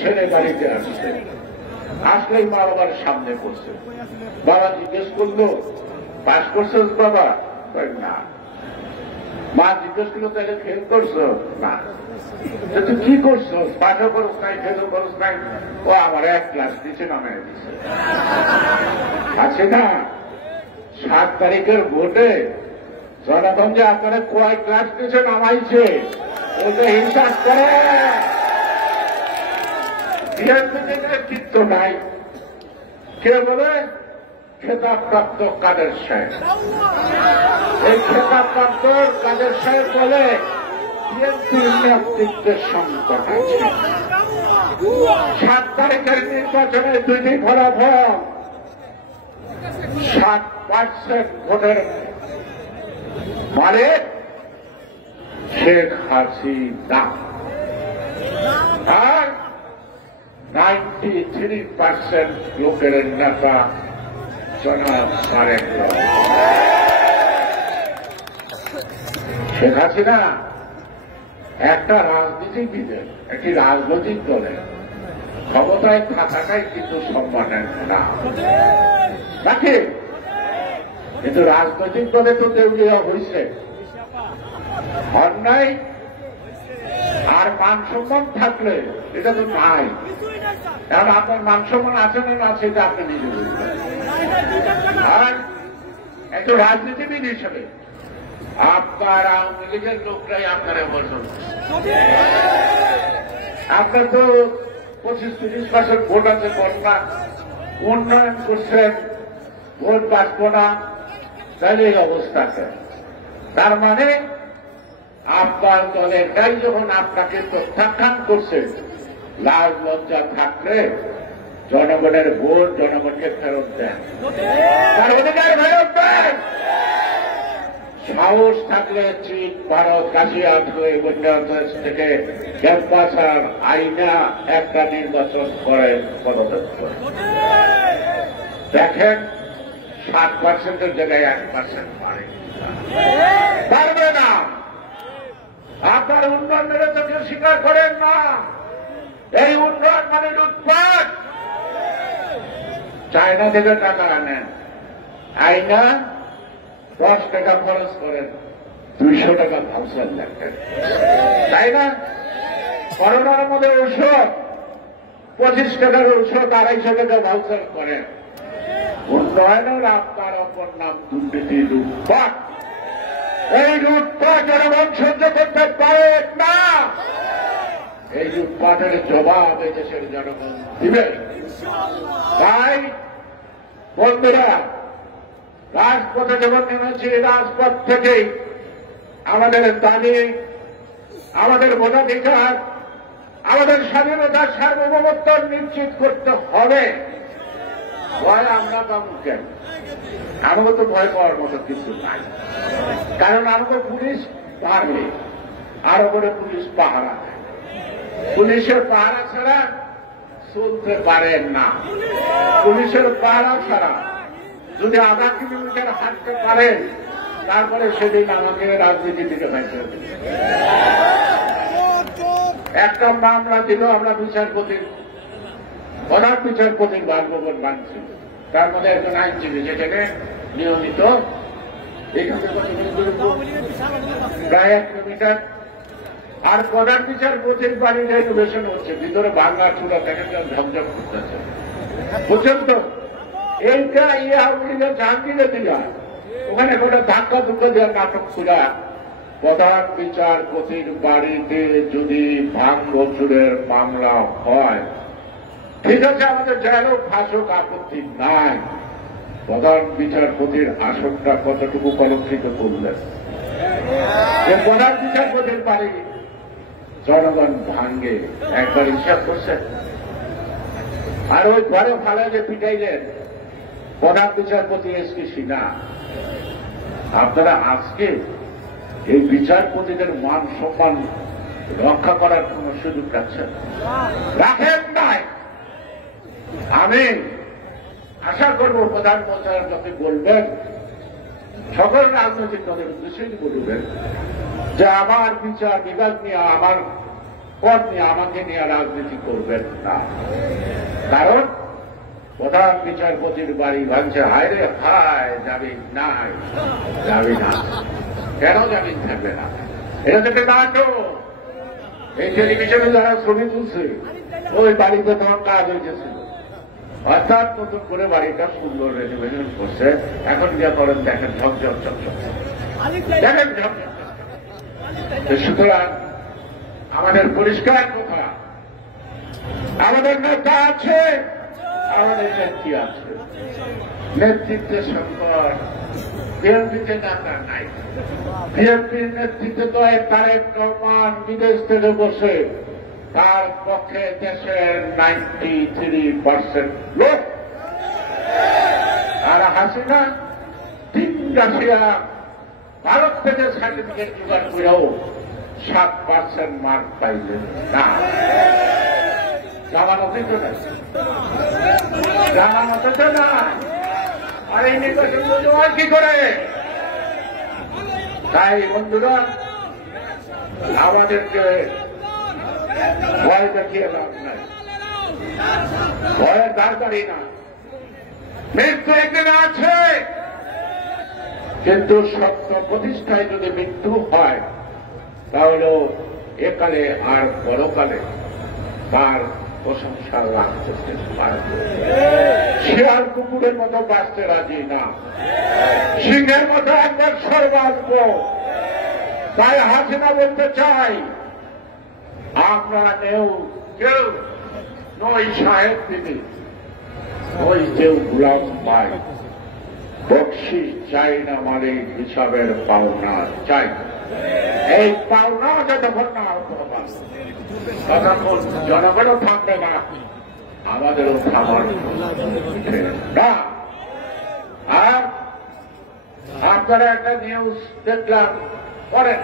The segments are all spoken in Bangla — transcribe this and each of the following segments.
ছেলে বাড়িতে আসছে, আসলেই মা বাবার সামনে পড়ছে। বাবা জিজ্ঞেস করলো, পাস করছিস বাবা? না। মা জিজ্ঞেস করলো, তাহলে ফেল করছো? না। তুই কি করছো? পাঠও করস নাই, ফেলও করস নাই? ও আমার 1 ক্লাস নিচে নামে দিচ্ছে। আছে না 7 তারিখের ভোটে জনগণ যে আপনারা কয় ক্লাস নিচে নামাইছে ওটা হিসাব করে। বিএনপি নেতৃত্ব নাই, কে বলে? খেতাবপ্রাপ্ত কাদের সাহেব। এই খেতাবপ্রাপ্ত কাদের সাহেব বলে বিএনপির নেতৃত্বের সংকট আছে। 7 তারিখের নির্বাচনের 2টি ফলাফল 7% ভোটের মালিক শেখ হাসিনা আর 93% লোকের নেতা জনাব তারেক রহমান। শেখ হাসিনা একটা রাজনীতিবিদের, একটি রাজনৈতিক দলের ক্ষমতায় থাকাটাই কিন্তু সম্মানের না, নাকি? কিন্তু রাজনৈতিক দলে তো দেউলিয়া হয়েছে। অন্যায় আর মান সম্মান থাকলে এটা তো নাই। কারণ আপনার মান সম্মান আছে না না সেটা আপনি নিজে বুঝবেন। আর একটু রাজনীতিবিদ হিসেবে আপনার আওয়ামী লীগের লোকরাই আপনারা বলছেন, আপনার তো 25-30% ভোট আছে, কন্যা উন্নয়ন করছেন, ভোট বাঁচব না, তাহলে এই অবস্থাটা। তার মানে আপনার দলেরটাই যখন আপনাকে প্রত্যাখ্যান করছে, লাজ লজ্জা থাকলে জনগণের ভোট জনগণকে ফেরত দেন, তার অধিকার ফেরত দেন। সাহস থাকলে চীন, ভারত, কাশিয়া থেকে ক্যাম্পাস আর আইনা একটা নির্বাচন করে পদত্যাগ করে দেখেন। 7%-এর জায়গায় 1% পারবে না। আপনার উন্নয়নের চোখে স্বীকার করেন না। এই উন্নয়ন মানে লুটপাট। চায়না থেকে টাকা আনেন, আইনা 10 টাকা খরচ করেন, 200 টাকা ভাউচার লাগবেন, তাই না? করোনার মধ্যে ঔষধ 25 টাকার ঔষধ 250 টাকা ভাউচার করেন। উন্নয়নের আপনার অপর নাম দুর্নীতি, লুটপাট। এই লুটপাট জনগণ সহ্য করতে পারে না। এই লুটপাটের জবাব এই দেশের জনগণ দিবে। তাই বন্ধুরা, রাজপথে যখন নেমেছি, রাজপথ থেকেই আমাদের দাবি, আমাদের ভোটাধিকার, আমাদের স্বাধীনতা, সার্বভৌমত্ব নিশ্চিত করতে হবে। ভয় আমরা পাবো কেন? আমাকে তো ভয় পাওয়ার মতো কিছু নাই। কারণ আমাকে পুলিশ পারবে, আরো করে পুলিশ পাহারা দেয়। পুলিশের পাহারা ছাড়া চলতে পারেন না। পুলিশের পাহারা ছাড়া যদি 1/2 কিলোমিটার হাঁটতে পারেন, তারপরে সেদিন আমাকে রাজনীতি থেকে বাইরে দেবে। একটা মামলা দিল, আমরা বিচারপতির, প্রধান বিচারপতির বাসভবন মানছি, তার মধ্যে একজন আইনজীবী, যেখানে নিয়মিত প্রায় 1 কিলোমিটার। আর প্রধান বিচারপতির বাড়ির রেনোভেশন হচ্ছে, ভিতরে ভাঙা চূড়া থেকে ঝকঝক করতেছে, বুঝছেন তো? এইটা আওয়ামী লীগের জাহাঙ্গীরে দিলা, ওখানে কোনো ধাক্কা ধুক্কা দেওয়ার নাটক খুলা। প্রধান বিচারপতির বাড়িতে যদি ভাঙচুরের মামলা হয়, ঠিক আছে, আমাদের জেলও ফাঁসক, আপত্তি নাই। প্রধান বিচারপতির আসনটা কতটুকু কলঙ্কিত করলেন? প্রধান বিচারপতির বাড়ি জনগণ ভাঙ্গে একবার হিসাব করছেন? আর ওই ঘরে ফালায় যে পিটাইলেন প্রধান বিচারপতি এসপি সিনহা। আপনারা আজকে এই বিচারপতিদের মান সম্মান রক্ষা করার কোন সুযোগ রাখছেন, রাখেন নাই। আমি আশা করব প্রধানমন্ত্রীর কাছে বলবেন, সকল রাজনৈতিক দলের উদ্দেশ্যেই বলবেন যে আমার বিচার বিভাগ নিয়ে আমার পদ নিয়ে আমাকে নিয়ে রাজনীতি করবেন না। কারণ প্রধান বিচারপতির বাড়ি ভাঙছে, হায় রে হায়, জামিন নাই, জামিন আছে। কেন জামিন থাকবে না? এটা থেকে নাটক। এই টেলিভিশনে যারা ছবি তুলছে ওই বাড়িতে তখন কাজ হয়ে গেছিল, অর্থাৎ নতুন করে বাড়িটা সুন্দর রেনোভেশন করছে। এখন যা করেন দেখেন ঝকঝক চকচক, দেখেন ঝকঝক। সুতরাং আমাদের পরিষ্কার কথা, আমাদের নেতা আছে, আমাদের নেত্রী আছে। নেতৃত্বের সংকট, বিএনপিতে নেতা নাই। বিএনপির নেতৃত্বে তো তারেক রহমান বিদেশ থেকে বসে, তার পক্ষে দেশের 93% লোক। আর হাসিনা 3 রাশিয়া ভারত থেকে সার্টিফিকেট জোগাড় করেও 7% মার্ক পাইলেন না। জামানতে তো না, জামানতে তো না। আর এই নির্বাচন হয় কি করে? তাই বন্ধুরা, আমাদেরকে ভয় দেখিয়ে লাভ নাই, ভয়ের দরকারই না। মৃত্যু একদিন আছে, কিন্তু সত্য প্রতিষ্ঠায় যদি মৃত্যু হয় তাহলে একালে আর পরকালে তার প্রশংসা লাভ করতে পারবে। শিয়াল কুকুরের মতো বাঁচতে রাজি না, সিংহের মতো একবার সর বাঁচব। তাই হাসিনা বলতে চাই, আমরা কেউ নই সাহেব তিনি, ওই কেউ গুলাম পাই। বকশিস চাই না, মানে হিসাবের পাওনা চাই। এই পাওনা যতক্ষণ না ততক্ষণ জনগণও থাকবে না, আমাদেরও থামার না। আর আপনারা একটা নিউজ দেখলাম, করেন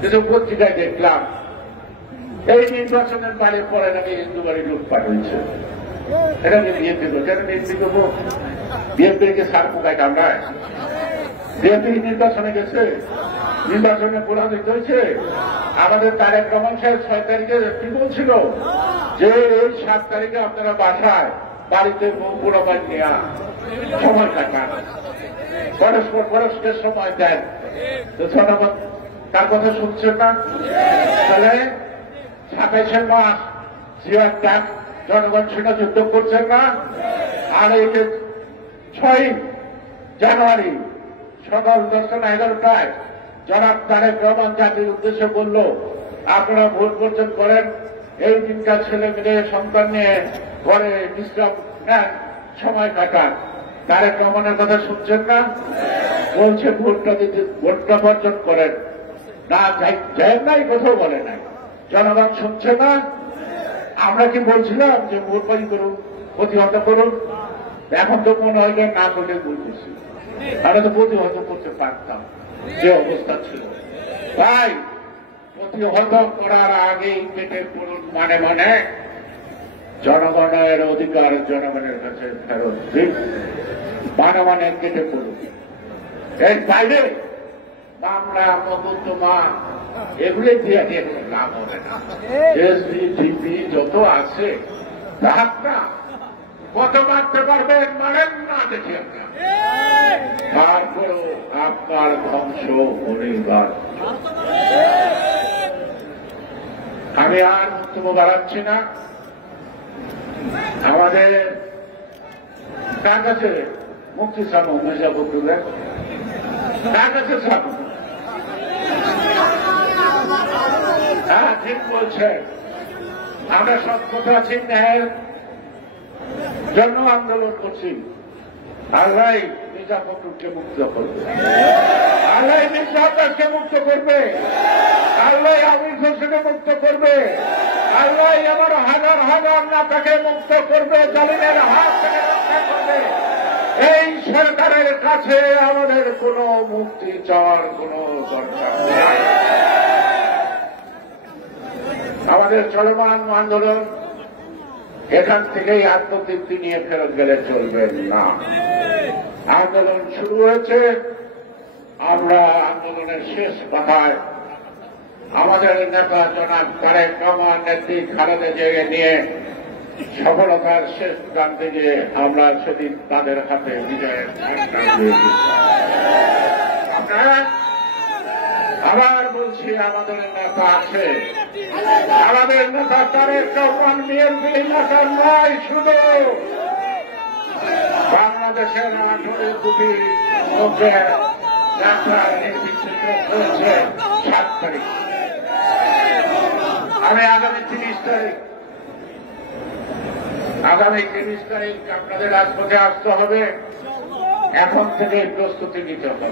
কিন্তু পত্রিকায় দেখলাম, এই নির্বাচনের বাড়ি পরে নাকি হিন্দু বাড়ি লুটপাট হয়েছে। এটা কি বিএনপি কেন বিএনপি দেবো? বিএনপিকে সার পোকায় কামড়ায়? বিএনপি নির্বাচনে গেছে, নির্বাচনে পরাজিত হয়েছে। আমাদের তারেক রহমান সাহেব 6 তারিখে কি বলছিল যে এই 7 তারিখে আপনারা বাসায় বাড়িতে পুরোবার নেওয়া সময় কাটান, পরস্পরের সময় দেন। তো জনগণ তার কথা শুনছেন না। তাহলে 27 মাস জিয়ার ডাক জনগণ সেটা যুদ্ধ করছেন না। আর এই যে 6 জানুয়ারি সকাল 10:11টায় জনাব তারেক রহমান জাতির উদ্দেশ্যে বলল, আপনারা ভোট বর্জন করেন, এই দিনকার ছেলে মেয়ে সন্তান নিয়ে ঘরে বিশ্রাম নেন, সময় কাটান। তারেক রহমানের কথা শুনছেন না? বলছে ভোটটা বর্জন করেন না, যাই নাই, কোথাও বলে নাই। জনগণ শুনছে না। আমরা কি বলছিলাম যে ভোট বাড়ি করুন, প্রতিহত করুন? এখন তো মনে হয় না করলে বলতেছি, আমরা তো প্রতিহত করতে পারতাম, যে অবস্থা ছিল। তাই প্রতিহত করার আগেই কেটে পড়ুন, মানে মানে জনগণের অধিকার জনগণের কাছে ফেরত দিন, মানে মানে কেটে পড়ুন। এর বাইরে মামলা মকদ্দমা এগুলো দিয়ে দিয়ে কোনো লাভ হবে না। এসডিজিপি যত আছে তাহারা কত মারতে পারবেন, মারেন না দেখি আমরা, তারপরেও আপনার ধ্বংস অনিবার্য। আমি আর বক্তব্য বাড়াচ্ছি না। আমাদের কার কাছে মুক্তি সামু মির্জাপুর, কার কাছে সামু? হ্যাঁ, ঠিক বলছেন। আমরা সব কথা আছি, ন্যায়ের জন্য আন্দোলন করছি। আল্লাহ মির্জা ফখরুলকে মুক্ত করবে, আল্লাহ মির্জা আব্বাসকে মুক্ত করবে, আল্লাহ আমির হোসেনকে মুক্ত করবে, আল্লাহ আমার হাজার হাজার নেতাকে মুক্ত করবে, জালিমের হাত থেকে রক্ষা করবে। এই সরকারের কাছে আমাদের কোন মুক্তি চাওয়ার কোন দরকার নেই। আমাদের চলমান আন্দোলন এখান থেকেই আত্মতৃপ্তি নিয়ে ফেরত গেলে চলবে না। আন্দোলন শুরু হয়েছে, আমরা আন্দোলনের শেষ কথায় আমাদের নেতা জনাব তারেক রহমান নেত্রী খালেদা জিয়াকে নিয়ে সফলতার শেষ প্রান্তে গিয়ে আমরা সেদিন তাদের হাতে বিজয়ের আপনারা আবার বলছি আমাদের নেতা আছে, আমাদের নেতা তারেক রহমান বিএনপি নেতা নয়, শুধু বাংলাদেশের 18 কোটি লোকের যাত্রার নির্বিচ্ছিন্ন হয়েছে 7 তারিখ। আমি আগামী 30 তারিখ আপনাদের রাজপথে আসতে হবে, এখন থেকে প্রস্তুতি নিতে হবে।